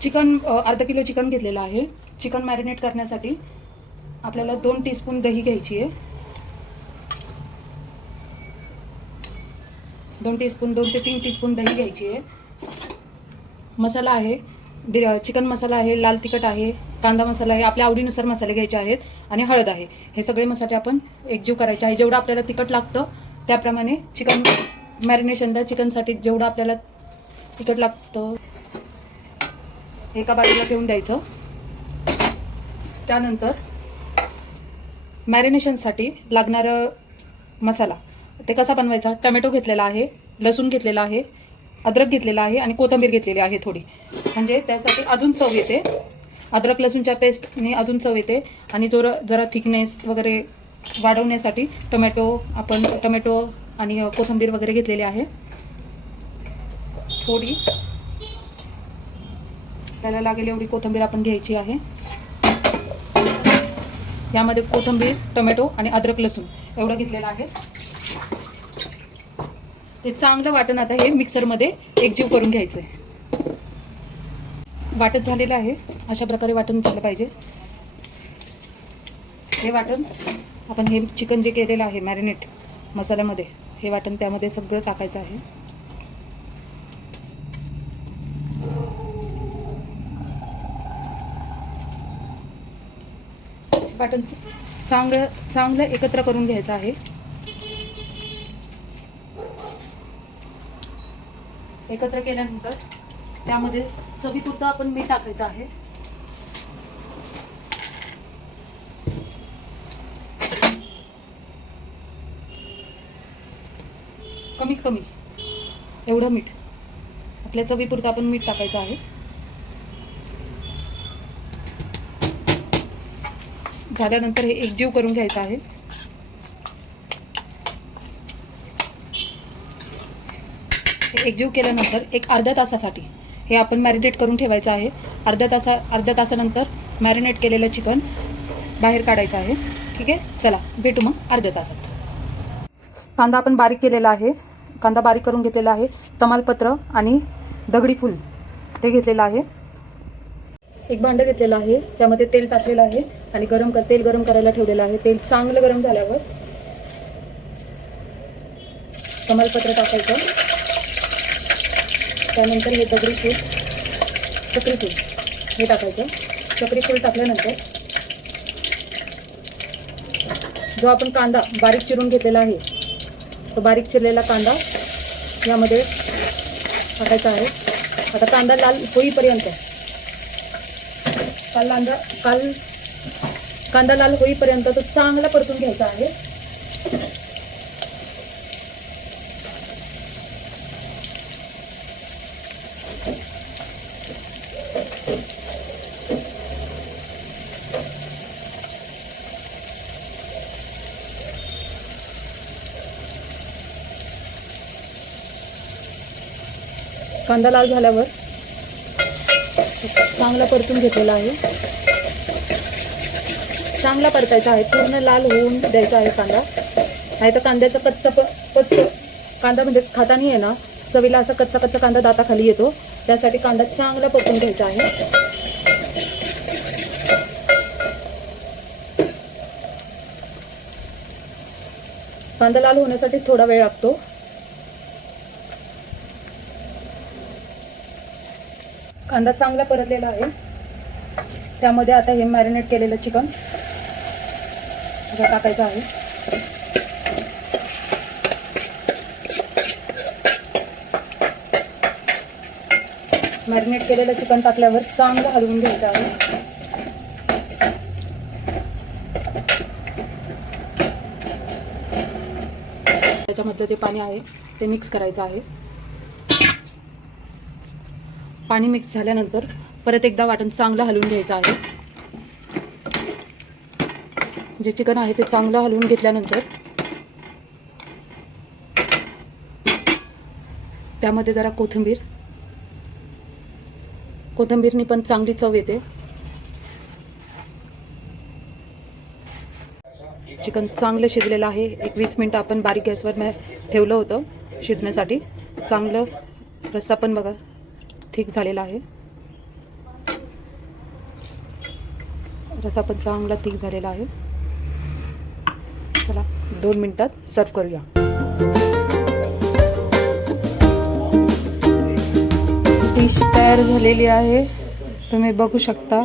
Chicken अर्धा kilo chicken घेतलेलं आहे। चिकन मॅरिनेट करण्यासाठी आपल्याला 2 टीस्पून दही घ्यायची आहे। 2 ते 3 टीस्पून दही घ्यायची आहे। मसाला आहे, चिकन मसाला आहे, लाल तिखट आहे, कांदा मसाला आहे, आपल्या आवडीनुसार मसाले घ्यायचे आहेत आणि हळद आहे। हे सगळे मसाले आपण एकजीव करायचे आहे। जेवढं आपल्याला तिखट लागतं त्याप्रमाणे चिकन मॅरिनेशनला चिकनसाठी जेवढं आपल्याला तिखट लागतं एका बाजूला ठेवून द्यायचं। त्यानंतर मॅरिनेशनसाठी लागणारा मसाला ते कसा बनवायचा, टोमॅटो घेतलेला आहे, लसूण घेतलेला आहे, अद्रक घेतलेला आहे आणि कोथिंबीर घेतलेली आहे थोडी, म्हणजे त्यासाठी अजून चव येते। अद्रक लसूणच्या पेस्टने अजून चव येते आणि जरा थिकनेस वगैरे वाढवण्यासाठी टोमॅटो आणि कोथिंबीर वगैरे घेतलेली आहे। थोडी त्याला लागेल एवढी कोथिंबीर आपण घ्यायची आहे। यामध्ये कोथिंबीर, टोमॅटो आणि अद्रक लसूण एवढं घेतलेलं आहे। ते चांगलं वाटण आता हे मिक्सरमध्ये एकजीव करून घ्यायचं आहे। वाटण झालेलं आहे, अशा प्रकारे वाटण झालं पाहिजे। हे वाटण आपण हे चिकन जे केलेलं आहे मॅरिनेट मसाल्यामध्ये, हे वाटण त्यामध्ये सगळं टाकायचं आहे। वाटण चांगलं एकत्र करून घ्यायचं आहे। एकत्र केल्यानंतर त्यामध्ये चवीपुरतं आपण मीठ टाकायचं आहे। कमीत कमी एवढं मीठ, आपल्या चवीपुरतं आपण मीठ टाकायचं आहे। झाल्यानंतर हे एकजीव करून घ्यायचं आहे। एकजीव केल्यानंतर एक अर्ध्या तासासाठी हे आपण मॅरिनेट करून ठेवायचं आहे। अर्ध्या तासानंतर मॅरिनेट केलेलं चिकन बाहेर काढायचं आहे। ठीक आहे, चला भेटू मग अर्ध्या तासात। कांदा आपण बारीक केलेला आहे, कांदा बारीक करून घेतलेला आहे। तमालपत्र आणि दगडी फूल ते घेतलेलं आहे। एक भांडं घेतलेलं आहे, त्यामध्ये तेल टाकलेलं आहे आणि तेल गरम करायला ठेवलेलं आहे। तेल चांगलं गरम झाल्यावर तमालपत्र टाकायचं, त्यानंतर हे दगडी फूल, चक्री फूल हे टाकायचं। चक्री फूल टाकल्यानंतर जो आपण कांदा बारीक चिरून घेतलेला आहे तो बारीक चिरलेला कांदा यामध्ये टाकायचा आहे। आता कांदा लाल होईपर्यंत कांदा लाल होईपर्यंत तो चांगला परतून घ्यायचा आहे। कांदा लाल झाल्यावर चांगला परतून घेतलेला आहे। चांगला परतायचा आहे, पूर्ण लाल होऊन द्यायचा आहे कांदा, नाही तर कांद्याचा कच्चा कांदा म्हणजे खाताना आहे ना चवीला असा कच्चा कांदा दाताखाली येतो। त्यासाठी कांदा चांगला परतून घ्यायचा आहे। कांदा लाल होण्यासाठी थोडा वेळ लागतो। कांदा चांगला परतलेला आहे, त्यामध्ये आता हे मॅरिनेट केलेलं चिकन टाकायचं आहे। मॅरिनेट केलेलं चिकन टाकल्यावर चांगलं हलवून घ्यायचं आहे। त्याच्यामध्ये जे पाणी आहे ते मिक्स करायचं आहे। पाणी मिक्स झाल्यानंतर परत एकदा वाटण चांगलं हलवून घ्यायचं आहे। जे चिकन आहे ते चांगलं हलवून घेतल्यानंतर त्यामध्ये जरा कोथिंबीरनी पण चांगली चव येते। चिकन चांगलं शिजलेलं आहे। एक 20 मिनिटं आपण बारीक गॅसवर ठेवलं होतं शिजण्यासाठी। चांगलं रस्सा पण बघा थिक झालेला आहे। रसा पण चांगला थिक झालेला आहे. चला 2 मिनिटात सर्व करूया. डिश तयार झालेली आहे, तुम्ही बघू शकता.